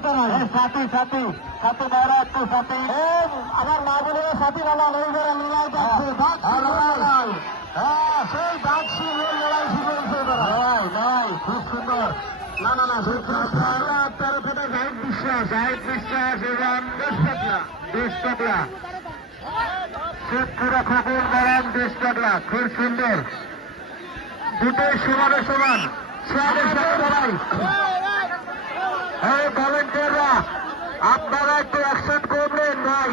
সাথী সাথী সাথী বাইরে একটু সাথী আমার মা বলে সাথী বাবা লড়াই লড়াই সেই দাগ শিবের লড়াই শুরু হয়েছে লড়াই লড়াই খুব সুন্দর না না না তেরো থেকে জাহিদ বিশ্বাস এবং দেশ পাগলা শেখপুরা খবর বরাম দেশ পাগলা খুব সুন্দর দুটোই সমানে সমান সমানের সাথে লড়াই এই ভলেন্টিয়াররা আপনারা একটু অ্যাকশন করবেন ভাই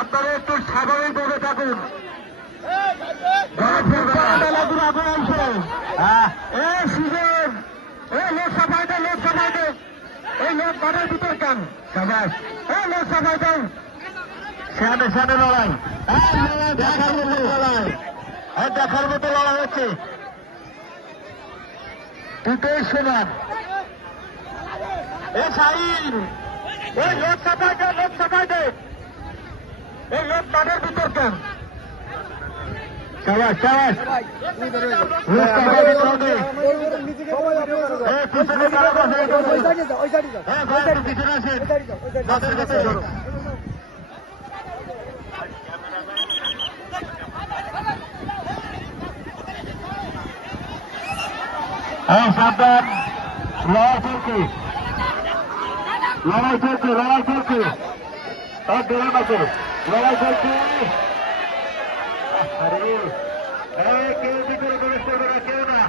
আপনারা একটু স্বাভাবিকভাবে থাকুন লোক সাফাইতে এই লোক ঘরের ভিতর কেন সবাই লোক সাফাই দেন সামনে সামনে লড়াই দেখার মতো লড়াই দেখার মতো লড়াই হচ্ছে দুটোই সমান এ শাহিন ওই লোক সাফাই দে এই লোক ঘরের ভিতর কেন সবাই লোক সাফাই দিতে হবে পিছনে আসেন গাছের কাছে সাবধান লড়াই চলছে লড়াই চলছে লড়াই চলছে আরে কেউ ভিতরে প্রবেশ করবে না কেউ না